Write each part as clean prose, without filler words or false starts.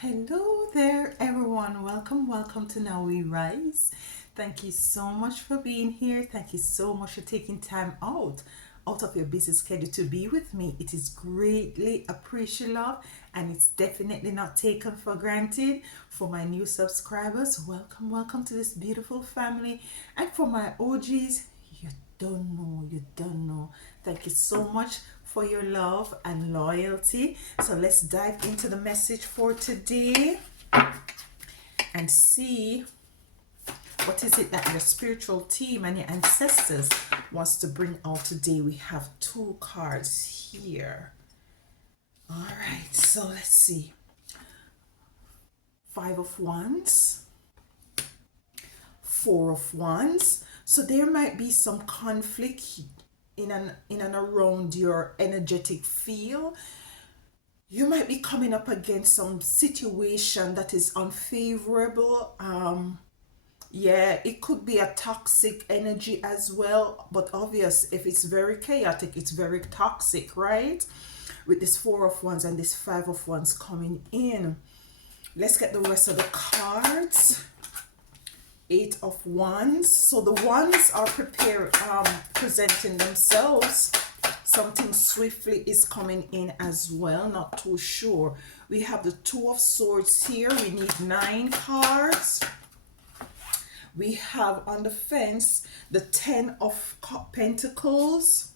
Hello there, everyone. Welcome to Now We Rise. Thank you so much for being here. Thank you so much for taking time out of your busy schedule to be with me. It is greatly appreciated and it's definitely not taken for granted. For my new subscribers, welcome to this beautiful family. And for my OGs, you don't know. Thank you so much for your love and loyalty. So let's dive into the message for today and see what is it that your spiritual team and your ancestors wants to bring out today. We have two cards here. All right, so let's see. Five of Wands, Four of Wands. So there might be some conflict in and around your energetic field. You might be coming up against some situation that is unfavorable. Yeah, it could be a toxic energy as well, but obvious if it's very chaotic, it's very toxic, right? With this Four of Wands and this Five of Wands coming in. Let's get the rest of the cards. Eight of Wands. So the Wands are presenting themselves. Something swiftly is coming in as well. Not too sure. We have the Two of Swords here. We need 9 cards. We have on the fence the Ten of Pentacles.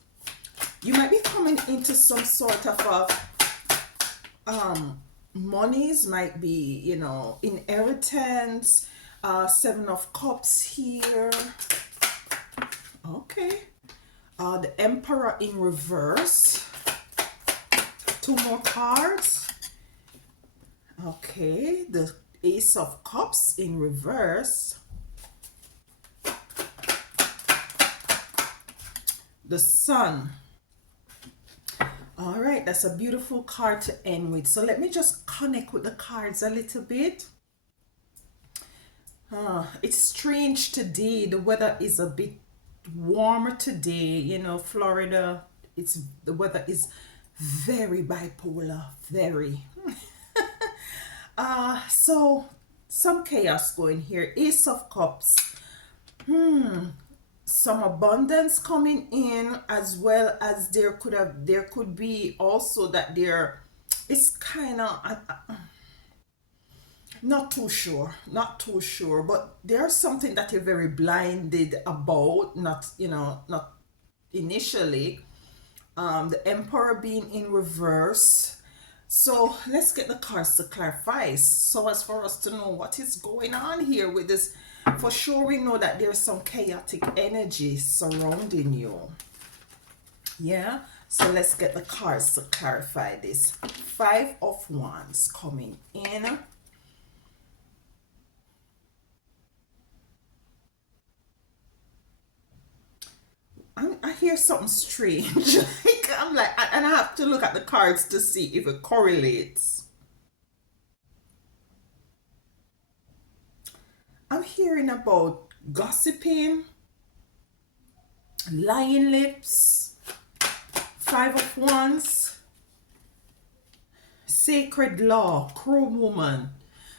You might be coming into some sort of a monies, might be, inheritance. Seven of Cups here. Okay. The Emperor in reverse. 2 more cards. Okay. The Ace of Cups in reverse. The Sun. All right. That's a beautiful card to end with. So let me just connect with the cards a little bit. It's strange today. The weather is a bit warmer today. Florida, the weather is very bipolar, very. So some chaos going here. Ace of Cups. Some abundance coming in, as well as there could be also that there is kind of not too sure, but there's something that you're very blinded about, not initially. The Emperor being in reverse. So let's get the cards to clarify, so as for us to know what is going on here with this. For sure we know that there's some chaotic energy surrounding you. Yeah, so let's get the cards to clarify this. Five of Wands coming in. I hear something strange. I'm like, and I have to look at the cards to see if it correlates. I'm hearing about gossiping, lying lips, Five of Wands, sacred law, crow woman.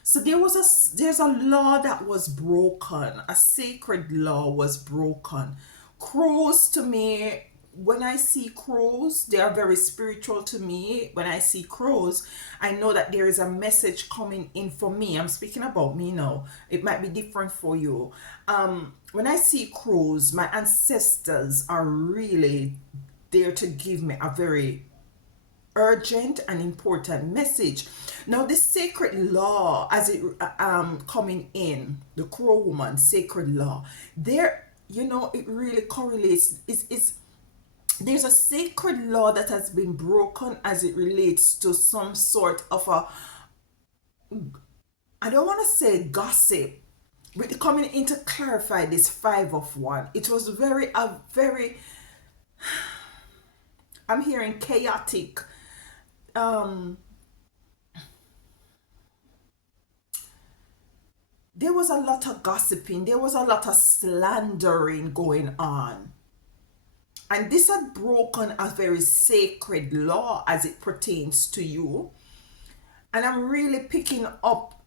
So there's a law that was broken. A sacred law was broken. Crows, to me, when I see crows, they are very spiritual to me. When I see crows, I know that there is a message coming in for me. I'm speaking about me now. It might be different for you. When I see crows, my ancestors are really there to give me a very urgent and important message. Now this sacred law, as it coming in, the crow woman, sacred law, there, it really correlates. It's there's a sacred law that has been broken as it relates to some sort of a, I don't want to say gossip, but coming in to clarify this Five of Wands, it was very, I'm hearing chaotic. There was a lot of gossiping, there was a lot of slandering going on. And this had broken a very sacred law as it pertains to you. And I'm really picking up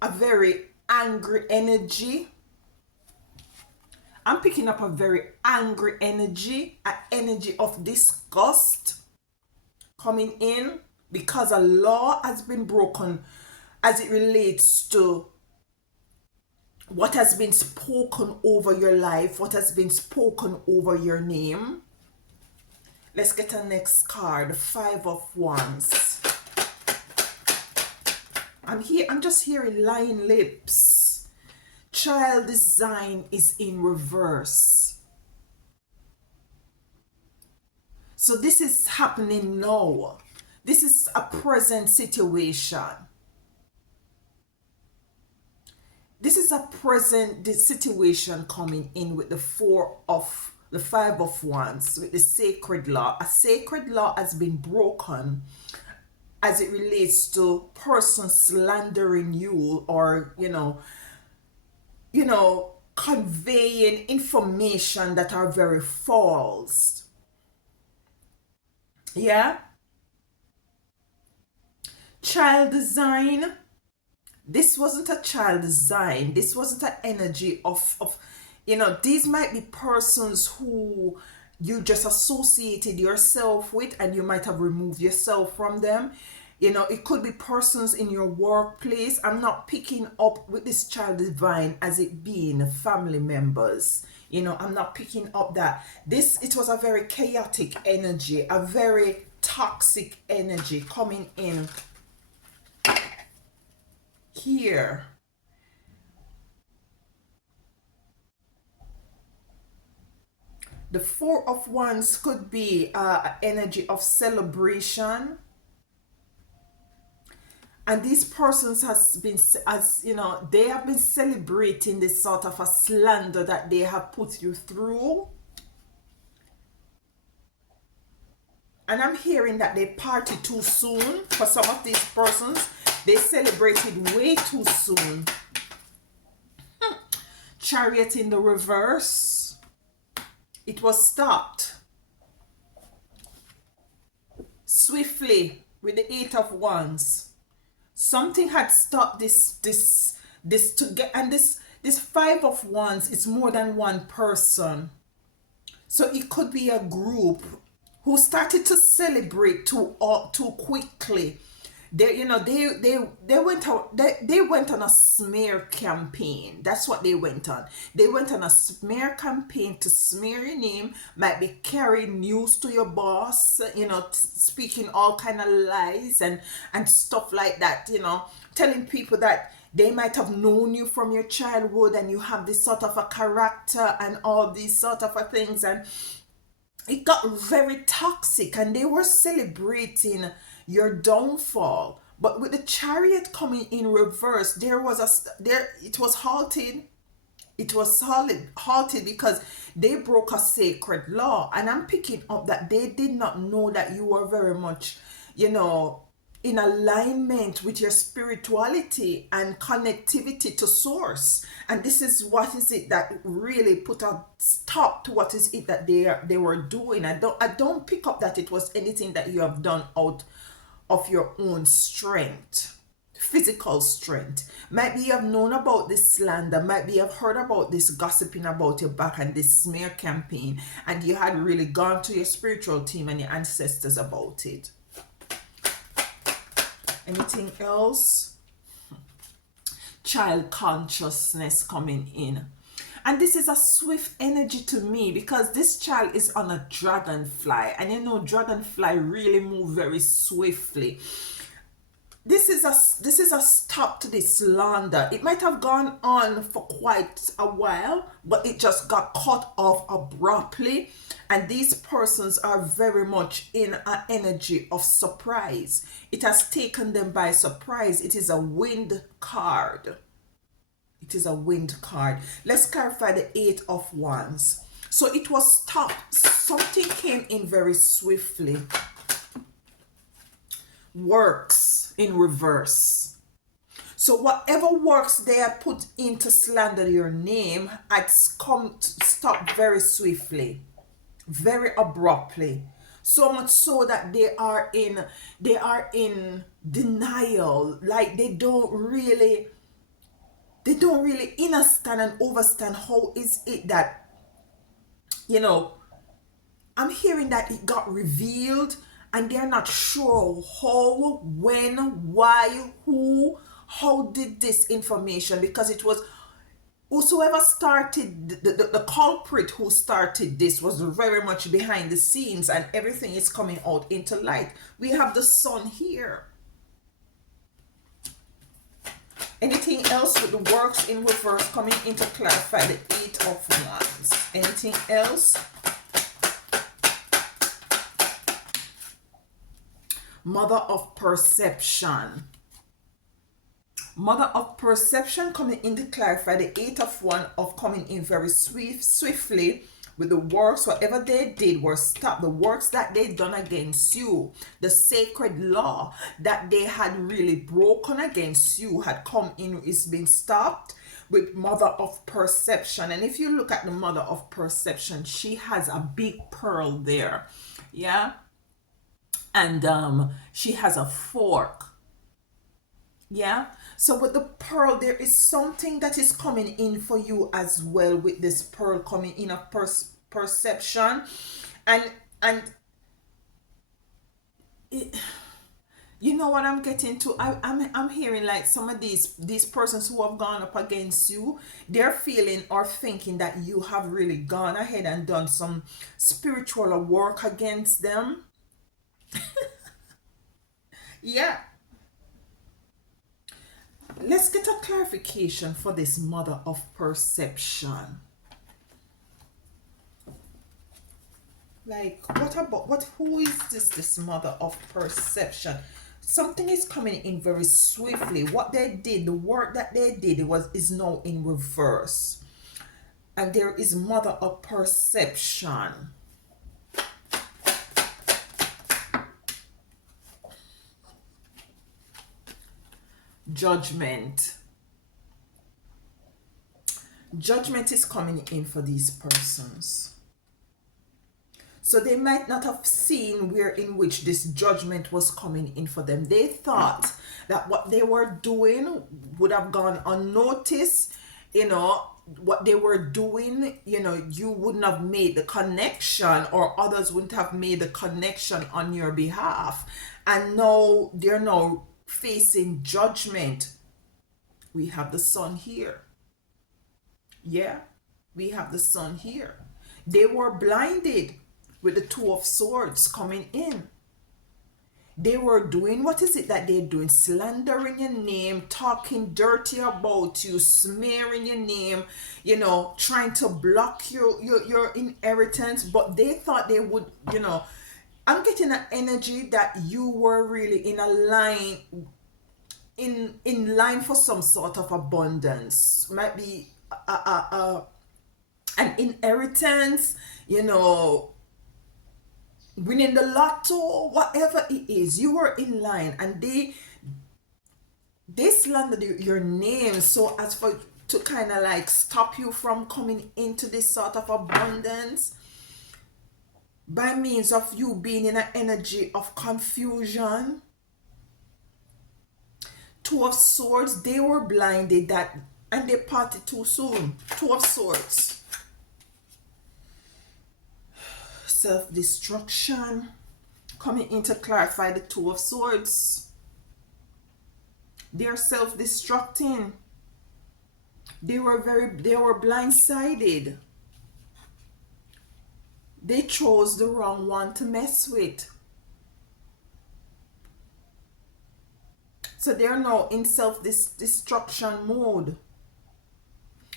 a very angry energy. I'm picking up a very angry energy, an energy of disgust coming in because a law has been broken as it relates to what has been spoken over your life, what has been spoken over your name. Let's get a next card, Five of Wands. I'm just hearing lying lips. Child design is in reverse. So this is happening now. This is a present situation. This is a present situation coming in with the Five of Wands, with the sacred law. A sacred law has been broken as it relates to person slandering you, or conveying information that are very false. Yeah. Child design. This wasn't a child design. This wasn't an energy of these might be persons who you just associated yourself with, and you might have removed yourself from them. It could be persons in your workplace. I'm not picking up with this child divine as it being family members. I'm not picking up that. It was a very chaotic energy, a very toxic energy coming in here. The Four of Wands could be an energy of celebration. And these persons they have been celebrating this sort of a slander that they have put you through. And I'm hearing that they party too soon. For some of these persons, they celebrated way too soon. Chariot in the reverse. It was stopped swiftly with the Eight of Wands. Something had stopped this to get, and this Five of Wands is more than one person. So it could be a group who started to celebrate too quickly. They went on a smear campaign. That's what they went on. They went on a smear campaign to smear your name. Might be carrying news to your boss. Speaking all kind of lies and stuff like that. Telling people that they might have known you from your childhood, and you have this sort of a character and all these sort of things, and it got very toxic, and they were celebrating your downfall. But with the Chariot coming in reverse, it was halted. It was halted because they broke a sacred law. And I'm picking up that they did not know that you were very much, in alignment with your spirituality and connectivity to source. And this is what is it that really put a stop to what is it that they were doing. I don't pick up that it was anything that you have done out of your own strength, physical strength. Might be you have known about this slander, might be you have heard about this gossiping about your back and this smear campaign, and you had really gone to your spiritual team and your ancestors about it. Anything else? Child consciousness coming in. And this is a swift energy to me, because this child is on a dragonfly. And dragonfly really move very swiftly. This is a stop to this slander. It might have gone on for quite a while, but it just got cut off abruptly. And these persons are very much in an energy of surprise. It has taken them by surprise. It is a wind card. It is a wind card. Let's clarify the Eight of Wands. So it was stopped. Something came in very swiftly. Works in reverse. So whatever works they had put in to slander your name had come to stop very swiftly, very abruptly. So much so that they are in denial, like they don't really understand and overstand how is it that, you know, I'm hearing that it got revealed and they're not sure how, when, why, who, how did this information, because it was whosoever started the culprit who started this was very much behind the scenes, and everything is coming out into light. We have the sun here. Anything else with the works in reverse coming in to clarify the Eight of Wands? Anything else? Mother of Perception. Mother of Perception coming in to clarify the Eight of Wands of coming in very swiftly with the works. Whatever they did was stop. The works that they done against you, the sacred law that they had really broken against you had come in, is being stopped with Mother of Perception. And if you look at the Mother of Perception, she has a big pearl there. Yeah. And she has a fork. Yeah. So with the pearl, there is something that is coming in for you as well with this pearl coming in of perception. And it, you know what I'm getting to? I'm hearing like some of these persons who have gone up against you, they're feeling or thinking that you have really gone ahead and done some spiritual work against them. Yeah. Let's get a clarification for this Mother of Perception. Like, who is this Mother of Perception? Something is coming in very swiftly. What they did, the work that they did, is now in reverse. And there is Mother of Perception. Judgment. Judgment is coming in for these persons. So they might not have seen where in which this judgment was coming in for them. They thought that what they were doing would have gone unnoticed. You know, what they were doing, you know, you wouldn't have made the connection, or others wouldn't have made the connection on your behalf. And now they're now facing judgment. We have the sun here. Yeah, we have the sun here. They were blinded with the Two of Swords coming in. They were doing, what is it that they're doing? Slandering your name, talking dirty about you, smearing your name, you know, trying to block your inheritance. But they thought they would, you know, I'm getting an energy that you were really in a line, in line for some sort of abundance. Might be an inheritance, you know, winning the lotto, whatever it is. You were in line, and they slandered your name so as for to kind of like stop you from coming into this sort of abundance, by means of you being in an energy of confusion. Two of Swords, they were blinded, that, and they parted too soon. Two of Swords. Self-destruction coming in to clarify the Two of Swords. They're self-destructing. They were blindsided. They chose the wrong one to mess with. So they're now in self-destruction mode.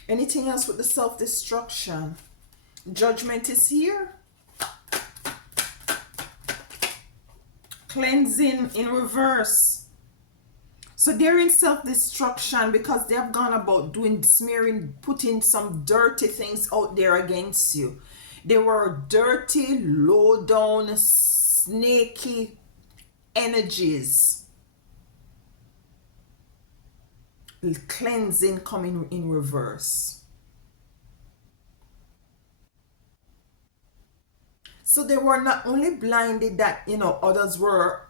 Anything else with the self-destruction? Judgment is here. Cleansing in reverse. So they're in self-destruction because they have gone about doing smearing, putting some dirty things out there against you. They were dirty, low down, snaky energies. Cleansing coming in reverse. So they were not only blinded that, others were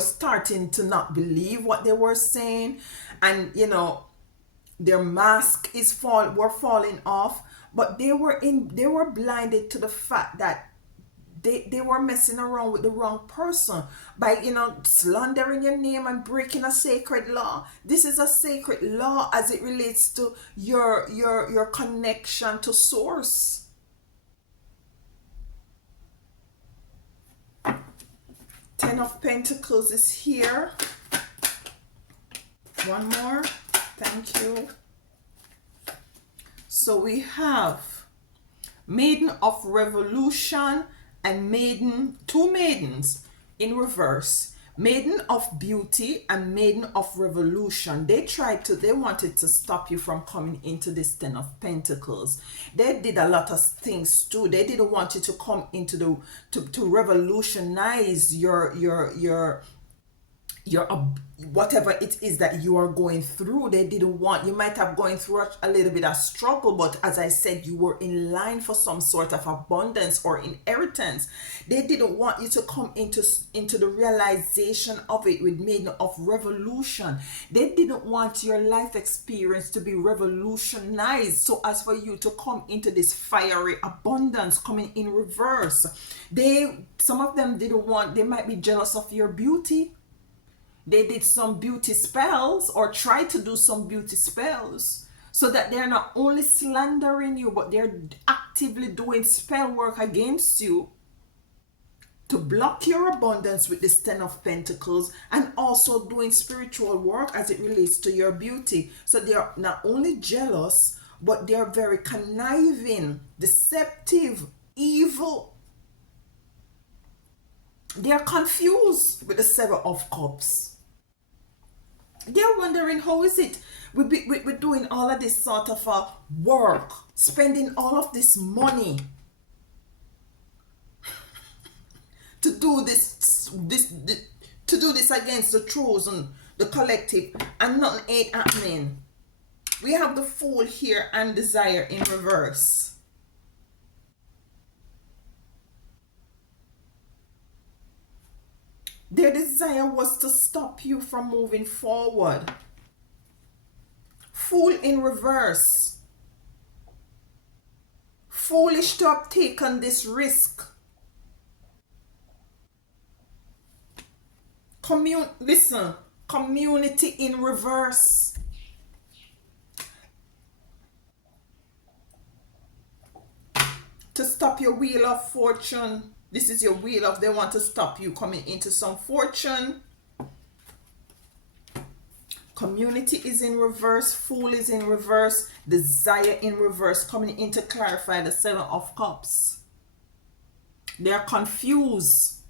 starting to not believe what they were saying, and their mask were falling off, but they were blinded to the fact that they were messing around with the wrong person by slandering your name and breaking a sacred law. This is a sacred law as it relates to your connection to source. Ten of Pentacles is here. One more. Thank you. So we have Maiden of Revolution and two maidens in reverse. Maiden of Beauty and Maiden of Revolution. They wanted to stop you from coming into this Ten of Pentacles. They did a lot of things too. They didn't want you to come into to revolutionize your whatever it is that you are going through. They didn't want you. Might have going through a little bit of struggle, but as I said, you were in line for some sort of abundance or inheritance. They didn't want you to come into the realization of it with Maiden of Revolution. They didn't want your life experience to be revolutionized so as for you to come into this fiery abundance coming in reverse. Some of them didn't want. They might be jealous of your beauty. They did some beauty spells or tried to do some beauty spells so that they're not only slandering you, but they're actively doing spell work against you to block your abundance with this Ten of Pentacles, and also doing spiritual work as it relates to your beauty. So they're not only jealous, but they're very conniving, deceptive, evil. They're confused with the Seven of Cups. They're wondering, how is it we're doing all of this sort of work, spending all of this money to do this against the chosen, the collective, and nothing ain't happening. We have the Fool here and Desire in reverse. Their desire was to stop you from moving forward. Fool in reverse. Foolish to have taken this risk. Listen, Community in reverse. To stop your Wheel of Fortune. This is your wheel of, they want to stop you coming into some fortune. Community is in reverse. Fool is in reverse. Desire in reverse, coming in to clarify the Seven of Cups. They're confused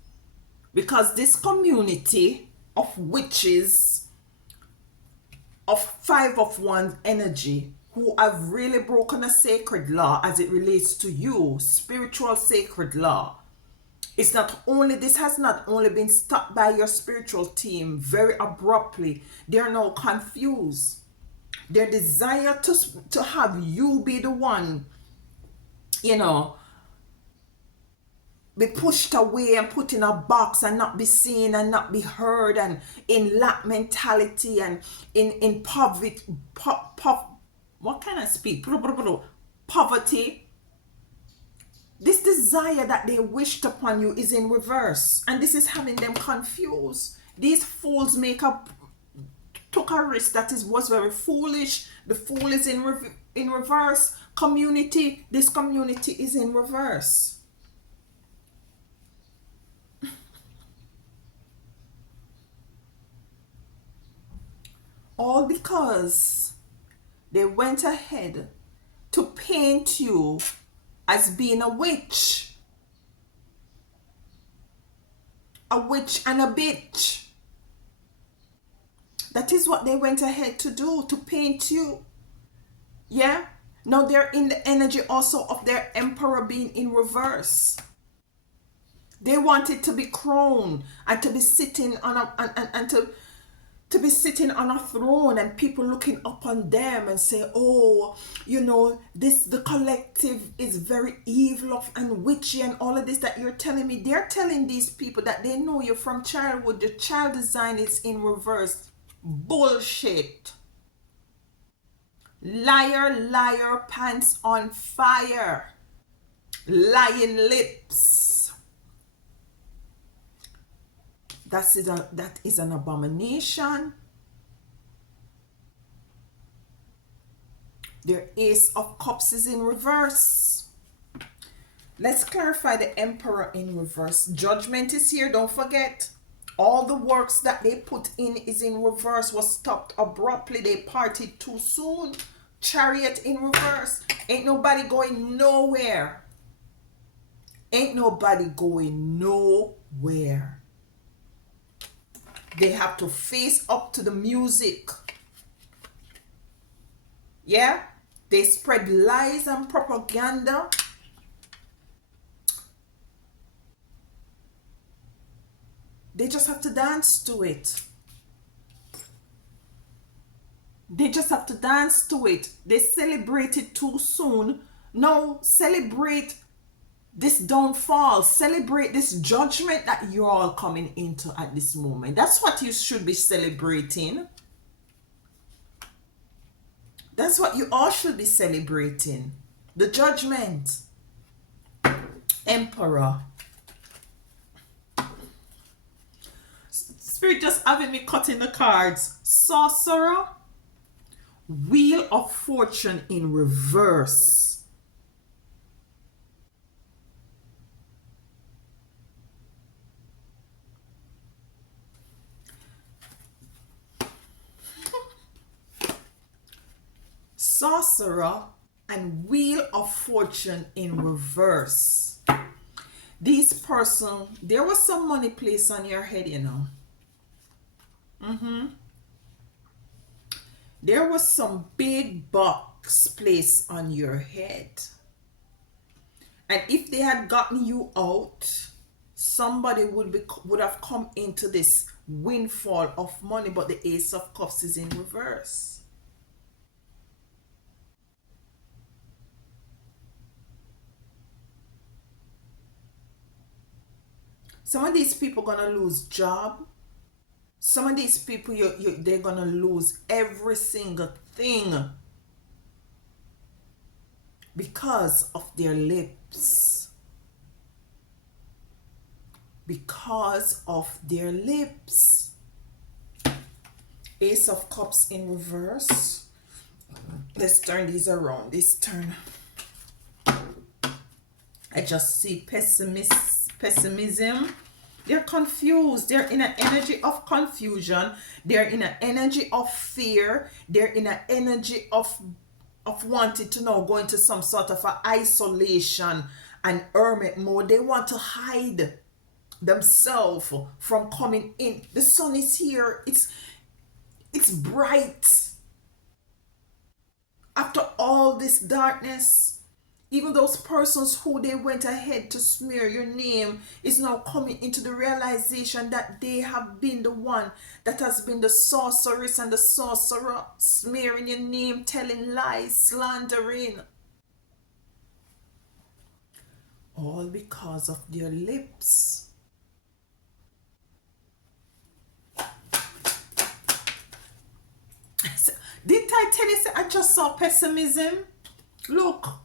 because this community of witches, of Five of Wands energy, who have really broken a sacred law as it relates to you, spiritual sacred law. This has not only been stopped by your spiritual team very abruptly. They're now confused. Their desire to have you be the one, be pushed away and put in a box and not be seen and not be heard, and in lack mentality and in poverty, what can I speak? Poverty. This desire that they wished upon you is in reverse, and this is having them confused. These fools took a risk that was very foolish. The Fool is in reverse. This community is in reverse. All because they went ahead to paint you as being a witch and a bitch. That is what they went ahead to do, to paint you. Yeah? Now they're in the energy also of their Emperor being in reverse. They wanted to be crowned and to be sitting on and to to be sitting on a throne and people looking up on them and say, oh, you know, this, the collective is very evil and witchy and all of this that you're telling me. They're telling these people that they know you from childhood. The child design is in reverse. Bullshit. Liar, liar, pants on fire. Lying lips. That is an abomination. Their Ace of Cups is in reverse. Let's clarify the Emperor in reverse. Judgment is here, don't forget. All the works that they put in is in reverse, was stopped abruptly. They partied too soon. Chariot in reverse. Ain't nobody going nowhere. Ain't nobody going nowhere. They have to face up to the music. Yeah? They spread lies and propaganda. They just have to dance to it. They just have to dance to it. They celebrate it too soon. No, celebrate this downfall. Celebrate this judgment that you're all coming into at this moment. That's what you should be celebrating. That's what you all should be celebrating. The judgment. Emperor. Spirit just having me cutting the cards. Sorcerer. Wheel of Fortune in reverse. Sorcerer and Wheel of Fortune in reverse. This person, there was some money placed on your head, you know. There was some big bucks placed on your head. And if they had gotten you out, somebody would have come into this windfall of money, but the Ace of Cups is in reverse. Some of these people gonna lose job. Some of these people, they're gonna lose every single thing because of their lips. Because of their lips. Ace of Cups in reverse. Let's turn these around. This turn, I just see pessimism. They're confused. They're in an energy of confusion. They're in an energy of fear. They're in an energy of wanting to know, go into some sort of a isolation and hermit mode. They want to hide themselves from coming in. The sun is here. It's bright. After all this darkness, even those persons who they went ahead to smear your name is now coming into the realization that they have been the one that has been the sorceress and the sorcerer, smearing your name, telling lies, slandering. All because of their lips. Didn't I tell you, I just saw pessimism? Look.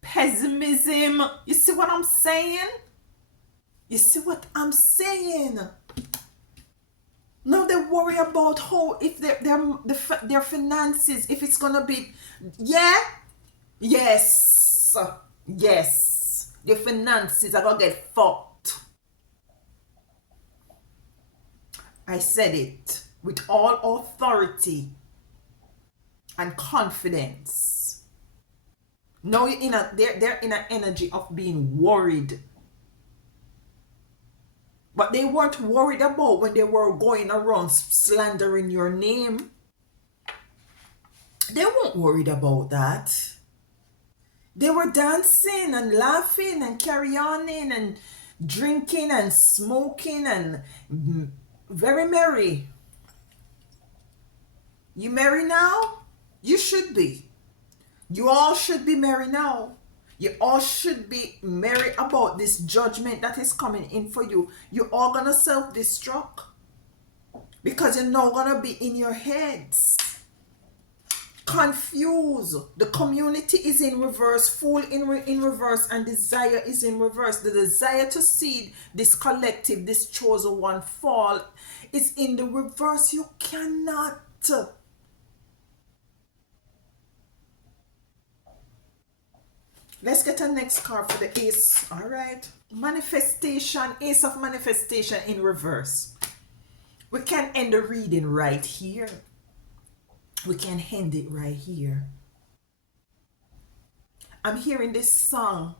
Pessimism. You see what I'm saying? You see what I'm saying? Now they worry about how, if their finances, if it's gonna be, yeah, yes, their finances are gonna get fucked. I said it with all authority and confidence. Now they're in an energy of being worried. But they weren't worried about when they were going around slandering your name. They weren't worried about that. They were dancing and laughing and carry on and drinking and smoking and very merry. You merry now? You should be. You all should be merry now. You all should be merry about this judgment that is coming in for you. You're all gonna self-destruct because you're not gonna be in your heads. Confused. The community is in reverse, fool in reverse, and desire is in reverse. The desire to see this collective, this chosen one fall is in the reverse. You cannot. Let's get a next card for the ace. All right. Manifestation, ace of manifestation in reverse. We can end the reading right here. We can end it right here. I'm hearing this song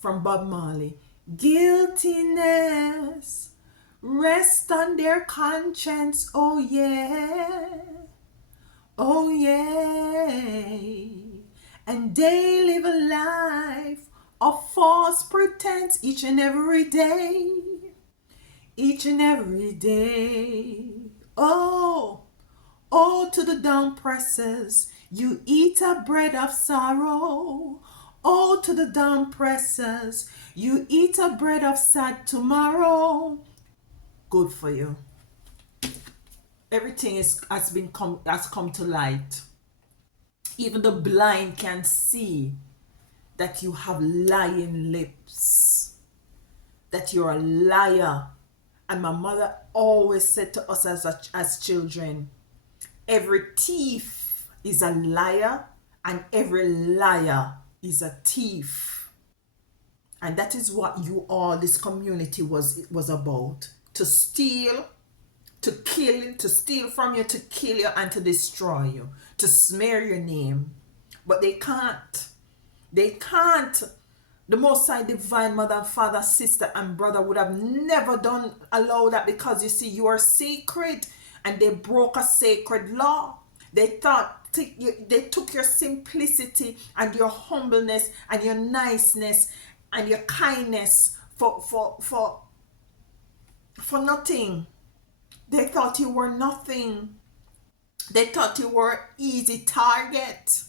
from Bob Marley. Guiltiness rest on their conscience. Oh yeah. Oh yeah. And they live a life of false pretense each and every day. Each and every day. Oh, oh, to the down pressers, you eat a bread of sorrow. Oh, to the down pressers, you eat a bread of sad tomorrow. Good for you. Everything has come to light. Even the blind can see that you have lying lips, that you're a liar. And my mother always said to us as children, every thief is a liar and every liar is a thief. And that is what you all, this community was about. To steal, to kill, to steal from you, to kill you, and to destroy you, to smear your name. But they can't. They can't. The Most High Divine Mother, Father, Sister, and Brother would have never allow that, because you see, you are sacred, and they broke a sacred law. They took your simplicity and your humbleness and your niceness and your kindness for nothing. They thought you were nothing. They thought you were easy target.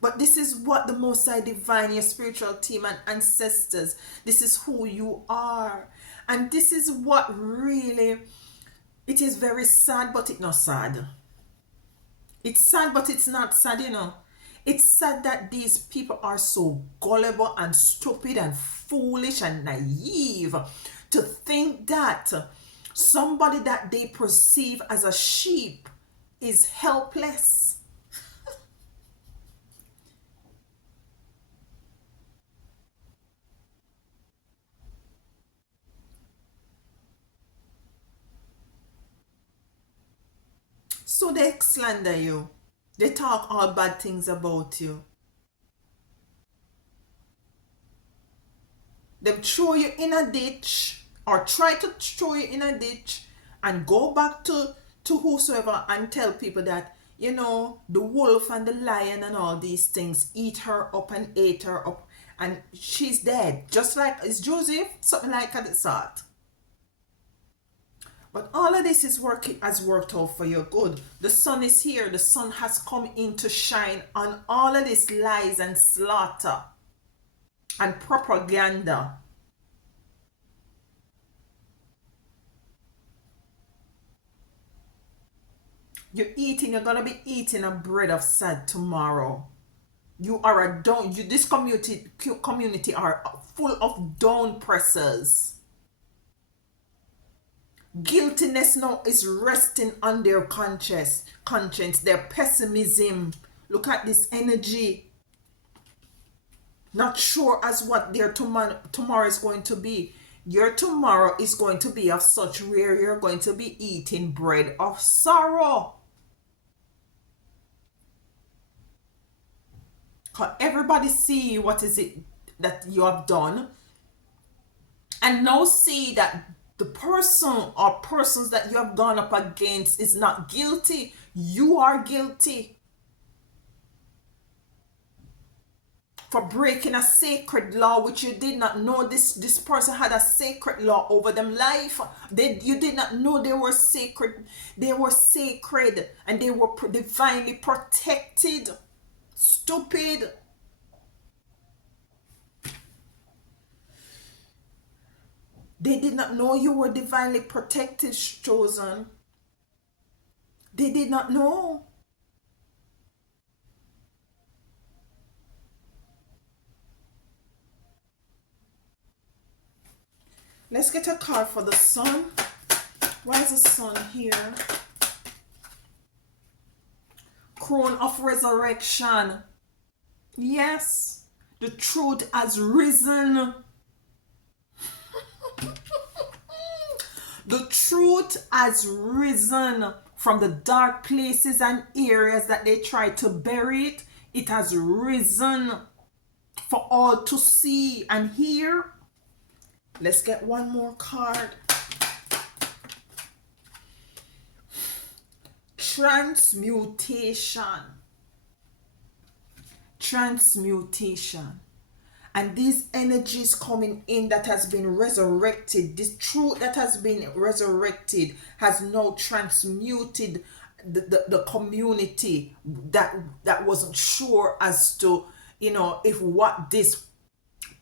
But this is what the Most High Divine, your spiritual team and ancestors, this is who you are. And this is what really, it is very sad, but it's not sad. It's sad, but it's not sad, you know. It's sad that these people are so gullible and stupid and foolish and naive to think that somebody that they perceive as a sheep is helpless. So they slander you. They talk all bad things about you. They throw you in a ditch, or try to throw you in a ditch, and go back to whosoever and tell people that, you know, the wolf and the lion and all these things eat her up and ate her up, and she's dead. Just like, it's Joseph, something like that sort. But all of this has worked out for your good. The sun is here. The sun has come in to shine on all of this lies and slaughter and propaganda. You're gonna be eating a bread of sad tomorrow. You are this community are full of down pressers. Guiltiness now is resting on their conscience, their pessimism. Look at this energy. Not sure as what their tomorrow is going to be. Your tomorrow is going to be of such where you're going to be eating bread of sorrow. Because everybody see what is it that you have done, and now see that the person or persons that you have gone up against is not guilty. You are guilty. for breaking a sacred law which you did not know. This person had a sacred law over them life. You did not know they were sacred. They were sacred and they were divinely protected. Stupid. They did not know you were divinely protected, chosen. They did not know. Let's get a card for the sun. Why is the sun here? Crown of resurrection. Yes, the truth has risen. The truth has risen from the dark places and areas that they tried to bury it. It has risen for all to see and hear. Let's get one more card. Transmutation. Transmutation. And these energies coming in that has been resurrected, this truth that has been resurrected has now transmuted the community that wasn't sure as to, if what this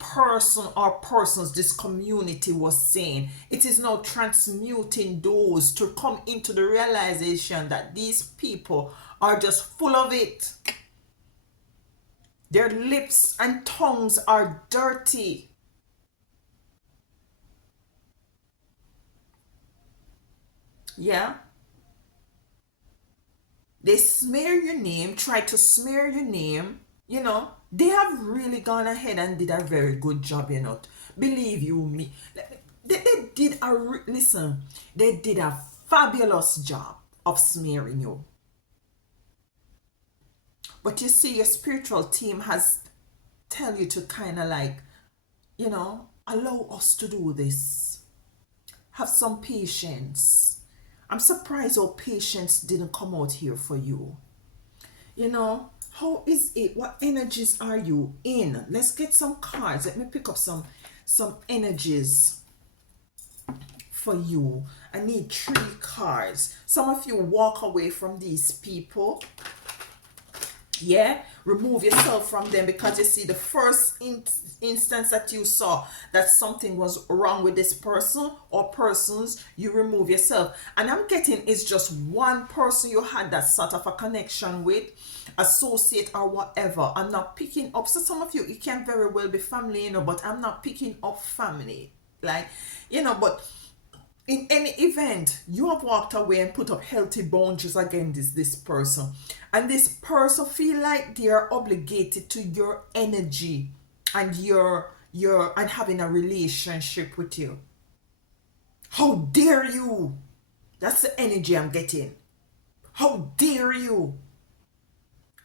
person or persons, this community was saying. It is now transmuting those to come into the realization that these people are just full of it. Their lips and tongues are dirty. Yeah. They smear your name, try to smear your name, They have really gone ahead and did a very good job, Believe you me. They did they did a fabulous job of smearing you. But you see, your spiritual team has tell you to kind of allow us to do this. Have some patience. I'm surprised how patience didn't come out here for you. How is it? What energies are you in? Let's get some cards. Let me pick up some energies for you. I need 3 cards. Some of you walk away from these people. Yeah, remove yourself from them because you see the first instance that you saw that something was wrong with this person or persons, you remove yourself. And I'm getting it's just one person you had that sort of a connection with, associate or whatever. I'm not picking up. So some of you, it can very well be family, but I'm not picking up family. But in any event, you have walked away and put up healthy boundaries against this person. And this person feel like they are obligated to your energy and and having a relationship with you. How dare you? That's the energy I'm getting. How dare you?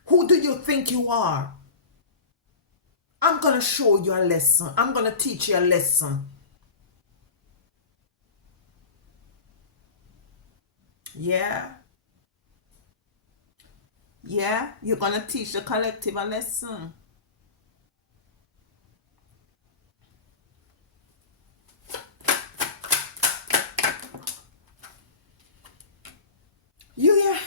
Who do you think you are? I'm gonna show you a lesson. I'm gonna teach you a lesson. Yeah. Yeah, you're gonna teach the collective a lesson. Yeah.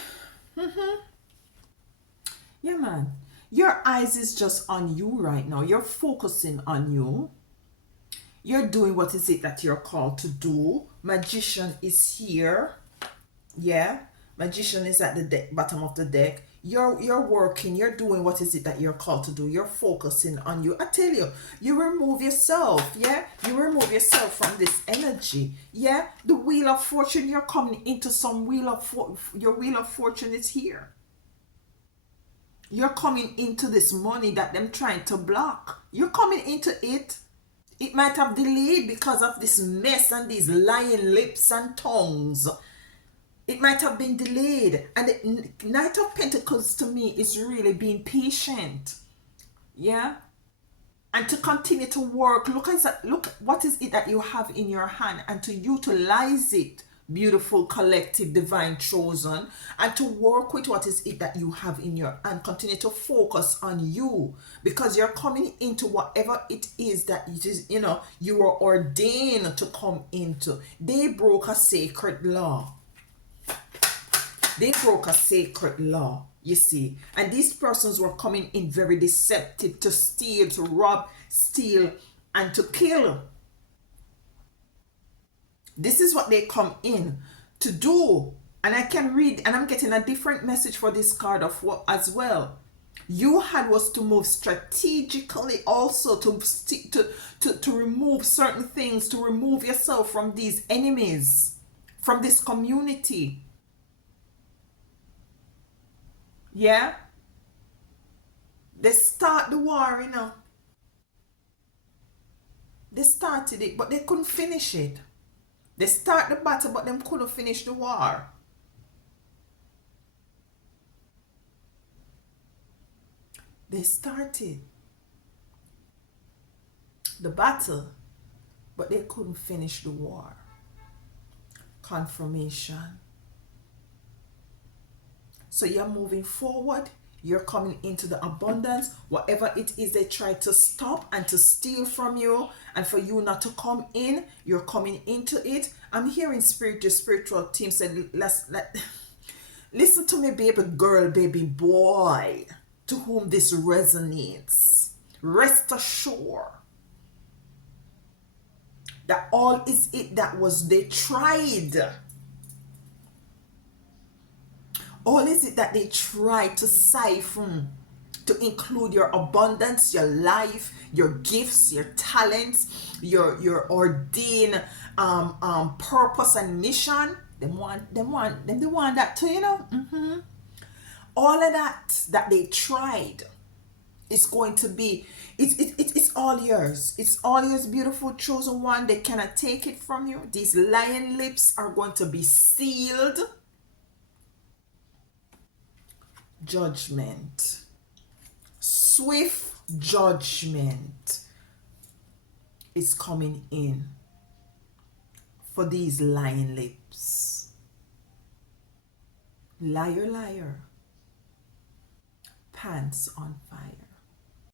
Yeah, man. Your eyes is just on you right now. You're focusing on you. You're doing what is it that you're called to do. Magician is here. Yeah. Magician is at the bottom of the deck. You're working, you're doing what is it that you're called to do. You're focusing on you. I tell you, you remove yourself. Yeah, you remove yourself from this energy. Yeah, the wheel of fortune, you're coming into some your wheel of fortune is here. You're coming into this money that them trying to block. You're coming into it. It might have delayed because of this mess and these lying lips and tongues. It might have been delayed. And the Knight of Pentacles to me is really being patient. Yeah? And to continue to work. Look what is it that you have in your hand and to utilize it beautiful collective divine chosen, and to work with what is it that you have in your and continue to focus on you, because you're coming into whatever it is that it is, you are ordained to come into. They broke a sacred law. They broke a sacred law, you see. And these persons were coming in very deceptive, to steal, to rob, steal, and to kill. This is what they come in to do. And I can read, and I'm getting a different message for this card of what as well. You had was to move strategically also, to remove certain things, to remove yourself from these enemies, from this community. Yeah? They start the war, They started it, but they couldn't finish it. They start the battle, but them couldn't finish the war. They started the battle, but they couldn't finish the war. Confirmation. So you're moving forward. You're coming into the abundance. Whatever it is they try to stop and to steal from you, and for you not to come in, you're coming into it. I'm hearing spirit, your spiritual team said, listen to me, baby girl, baby boy, to whom this resonates. Rest assured that all is it that was they tried. All is it that they tried to siphon, to include your abundance, your life, your gifts, your talents, your ordained purpose and mission. They want that too, All of that they tried is going to be, it's all yours. It's all yours, beautiful chosen one. They cannot take it from you. These lion lips are going to be sealed. Judgment. Swift judgment is coming in for these lion lips. Liar, liar. Pants on fire.